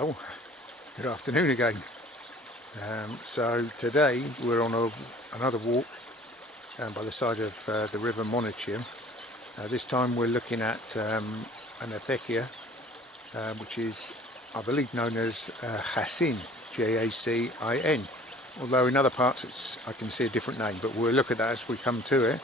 Well, good afternoon again. So today we're on another walk by the side of the River Monachil. This time we're looking at an Acequia, which is, I believe, known as Jacin, J-A-C-I-N. Although in other parts I can see a different name, but we'll look at that as we come to it.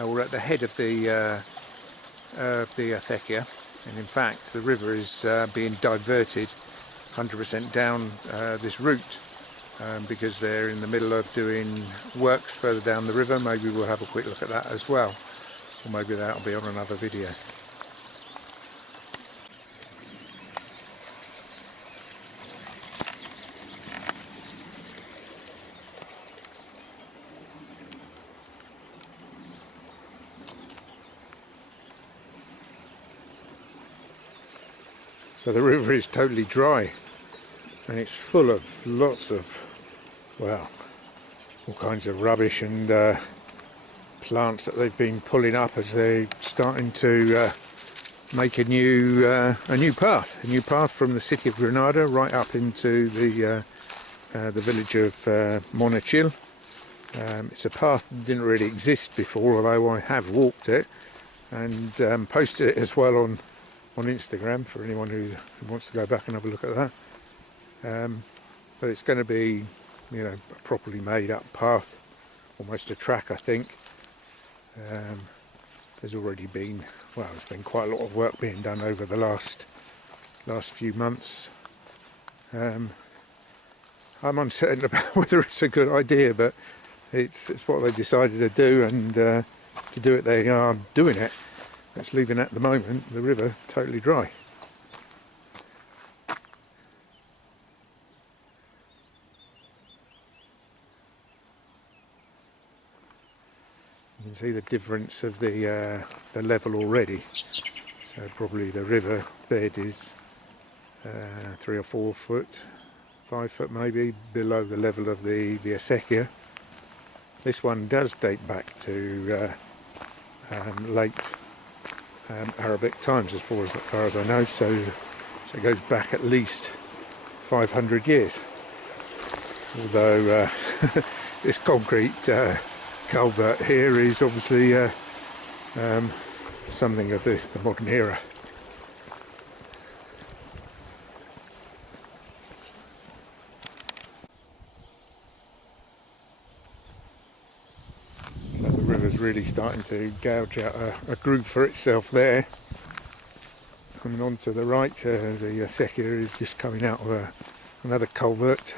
We're at the head of the Acequia, and in fact the river is being diverted 100% down this route because they're in the middle of doing works further down the river. Maybe we'll have a quick look at that as well, or maybe that'll be on another video. So the river is totally dry, and it's full of lots of, well, all kinds of rubbish and plants that they've been pulling up as they're starting to make a new path from the city of Granada right up into the village of Monachil. It's a path that didn't really exist before, although I have walked it and posted it as well on Instagram for anyone who wants to go back and have a look at that. But it's going to be, you know, a properly made up path, almost a track, I think. There's already been, well, there's been quite a lot of work being done over the last few months. I'm uncertain about whether it's a good idea, but it's what they decided to do, and to do it they are doing it. It's leaving at the moment the river totally dry. You can see the difference of the level already. So probably the river bed is 3 or 4 foot, 5 foot maybe, below the level of the Acequia. This one does date back to late Arabic times, as far as I know, so it goes back at least 500 years. Although this concrete culvert here is obviously something of the modern era. So the river's really starting to gouge out a groove for itself there. Coming on to the right, the Acequia is just coming out of another culvert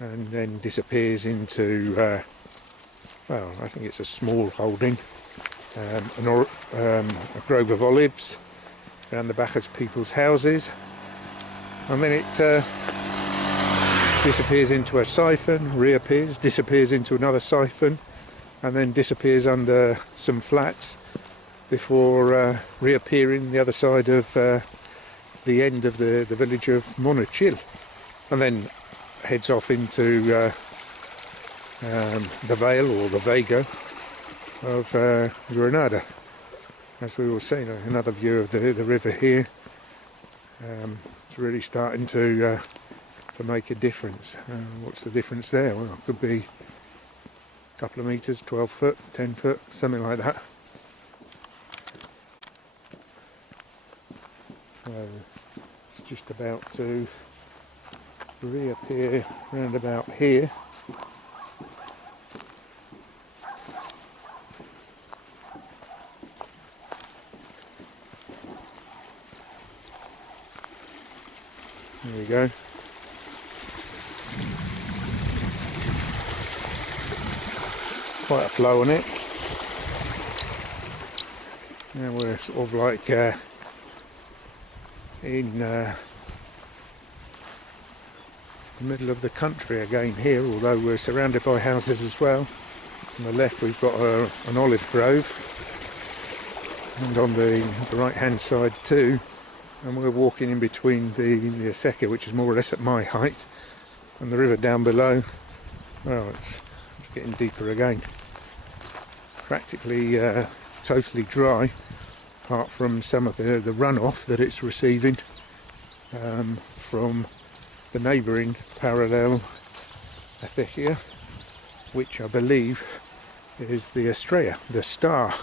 and then disappears into, well, I think it's a small holding, a grove of olives around the back of people's houses, and then it disappears into a siphon, reappears, disappears into another siphon, and then disappears under some flats before reappearing the other side of the end of the village of Monachil, and then heads off into the Vale or the Vega of Granada. As we will see, another view of the river here. It's really starting to make a difference. What's the difference there? Well, it could be a couple of metres, 12 foot, 10 foot, something like that. So it's just about to reappear round about here. There we go. Quite a flow on it. Now we're sort of like in the middle of the country again here, although we're surrounded by houses as well. On the left we've got an olive grove, and on the right hand side too, and we're walking in between the Acequia, which is more or less at my height, and the river down below. Well, it's getting deeper again. Practically totally dry, apart from some of the runoff that it's receiving from the neighbouring parallel Acequia, which I believe is the Estrella, the star.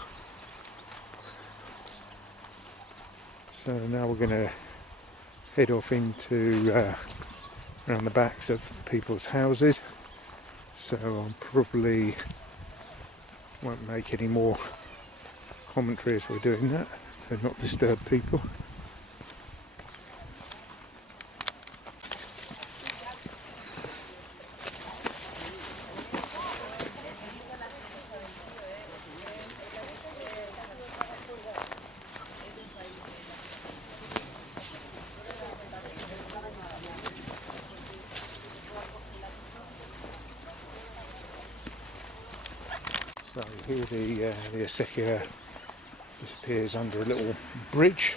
So now we're going to head off into around the backs of people's houses, so I probably won't make any more commentary as we're doing that, to not disturb people. So here the Acequia disappears under a little bridge,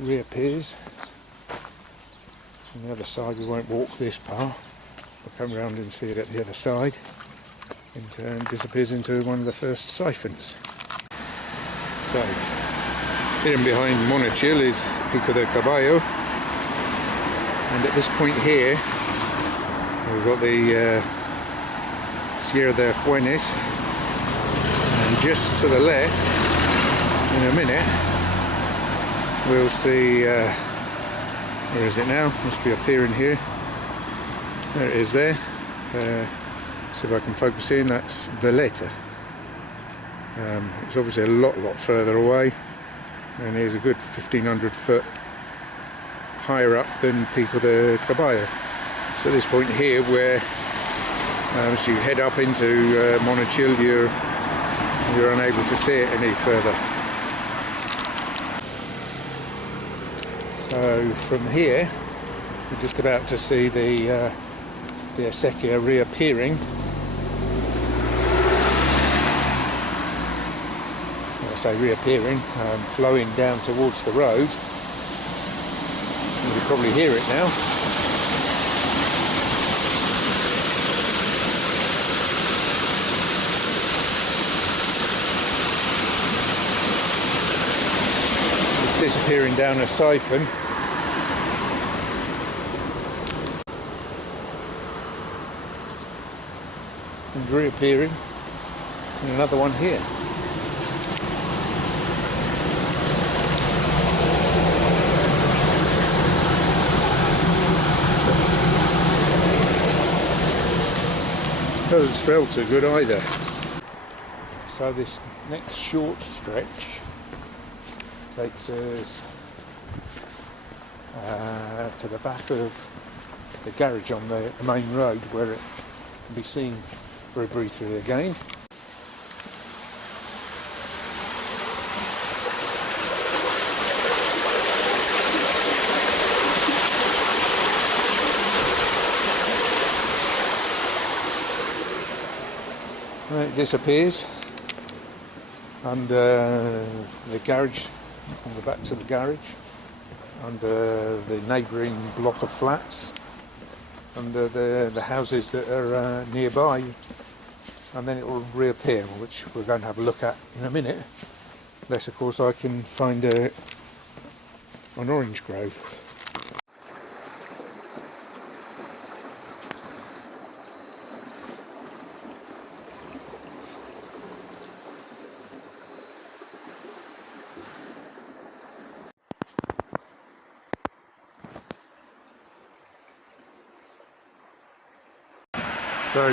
reappears. On the other side we won't walk this path, we'll come round and see it at the other side. In turn disappears into one of the first siphons. So here and behind Monachil is Pico de Caballo, and at this point here we've got the Sierra de Juenes, and just to the left, in a minute, we'll see, where is it now? Must be up here in here. There it is there. See if I can focus in, that's Veleta. It's obviously a lot further away, and here's a good 1500 foot higher up than Pico de Caballo. So at this point here where as you head up into Monachil, you're unable to see it any further. So from here, we're just about to see the Acequia reappearing. When I say reappearing, flowing down towards the road. You can probably hear it now. Disappearing down a siphon. And reappearing in another one here. Doesn't smell too good either. So this next short stretch takes us to the back of the garage on the main road, where it can be seen very briefly again. And it disappears under the garage, on the backs of the garage, under the neighbouring block of flats, under the houses that are nearby, and then it will reappear, which we're going to have a look at in a minute, unless of course I can find an orange grove. So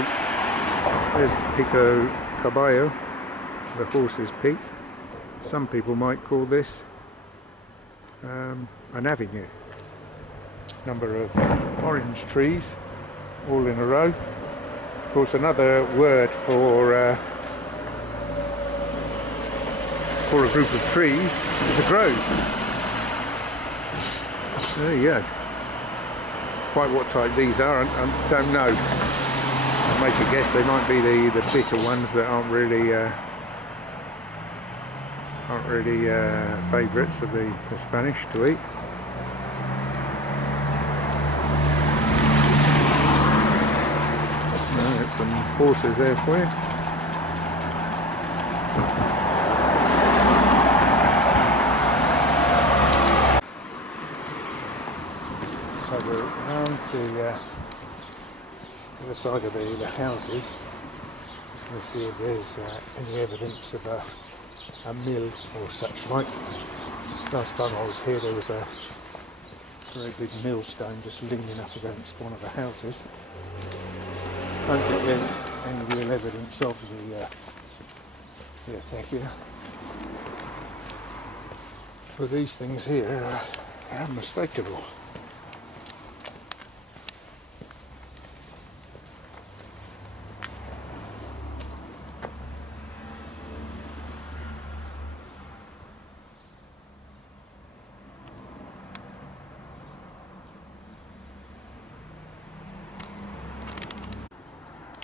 there's Pico Caballo, the horse's peak. Some people might call this an avenue. Number of orange trees all in a row. Of course, another word for a group of trees is a grove. There you go. Quite what type these are, I don't know. I'll make a guess, they might be the bitter ones that aren't really favourites of the Spanish to eat. There's some horses there for you. around the other side of the houses. Just going to see if there's any evidence of a mill or such like. Last time I was here there was a very big millstone just leaning up against one of the houses. I don't think there's any real evidence of the Acequia. But these things here are unmistakable.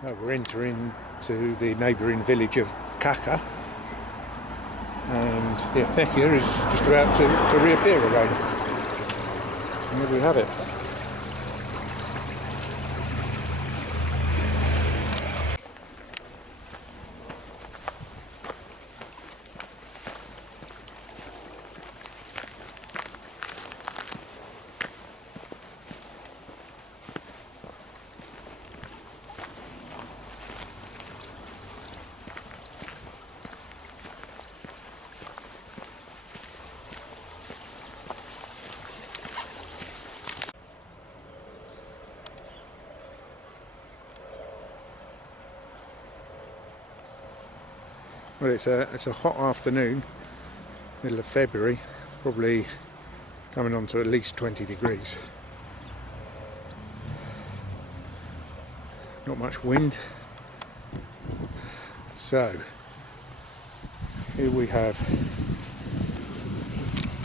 So we're entering to the neighbouring village of Kaka, and the Acequia is just about to reappear again. And here we have it. Well, it's a hot afternoon, middle of February, probably coming on to at least 20 degrees. Not much wind. So here we have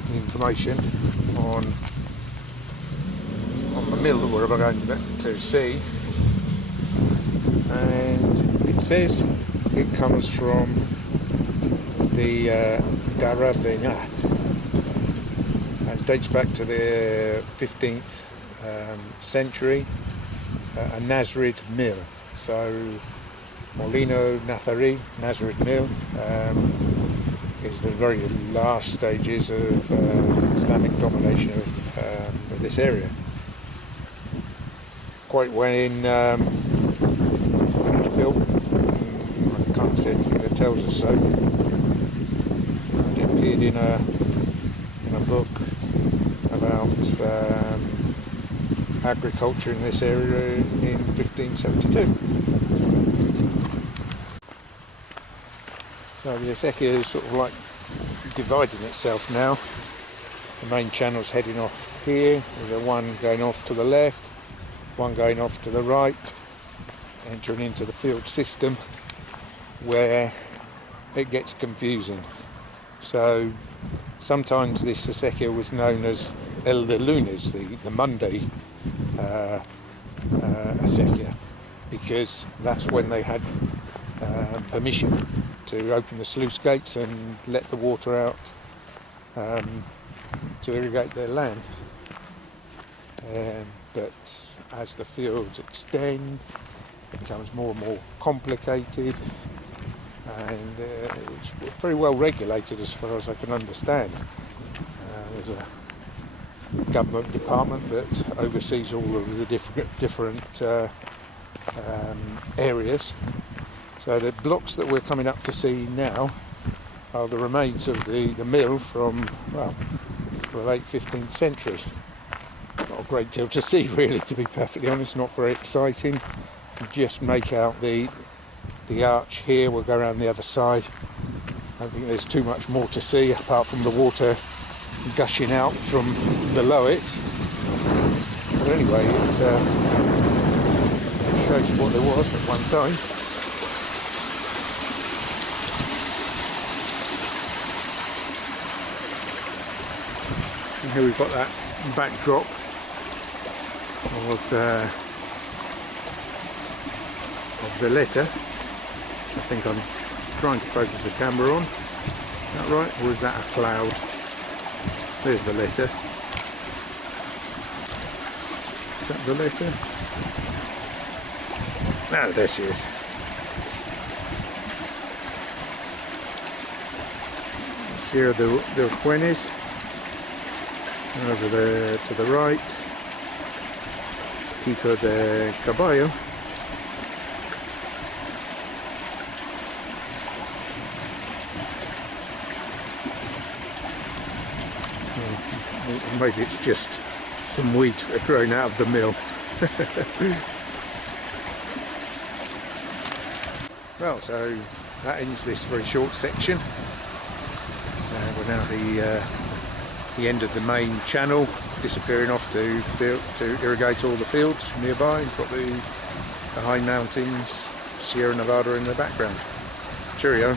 the information on the mill that we're going to see, and it says it comes from the River and dates back to the 15th century, a Nasrid mill. So Molino Nasrid mill is the very last stages of Islamic domination of this area. Quite when it was built, I can't see anything that tells us so. It appeared in a book about agriculture in this area in 1572. So the Acequia is sort of like dividing itself now. The main channel's heading off here. There's one going off to the left, one going off to the right, entering into the field system where it gets confusing. So sometimes this Acequia was known as El de Lunes, the Monday Acequia, because that's when they had permission to open the sluice gates and let the water out to irrigate their land. But as the fields extend, it becomes more and more complicated, and it's very well regulated as far as I can understand. There's a government department that oversees all of the different areas. So the blocks that we're coming up to see now are the remains of the mill from, well, the late 15th century. Not a great deal to see really, to be perfectly honest, not very exciting. You just make out the arch here. We'll go around the other side. I don't think there's too much more to see apart from the water gushing out from below it. But anyway, it shows you what there was at one time. And here we've got that backdrop of the letter. I think I'm trying to focus the camera on. Is that right? Or is that a cloud? There's the letter. Is that the letter? No, there she is. Here are the Juenes. Over there to the right. pico de caballo. Maybe it's just some weeds that are growing out of the mill. Well, so that ends this very short section. We're now at the end of the main channel, disappearing off to irrigate all the fields nearby. You've got the high mountains, Sierra Nevada in the background. Cheerio.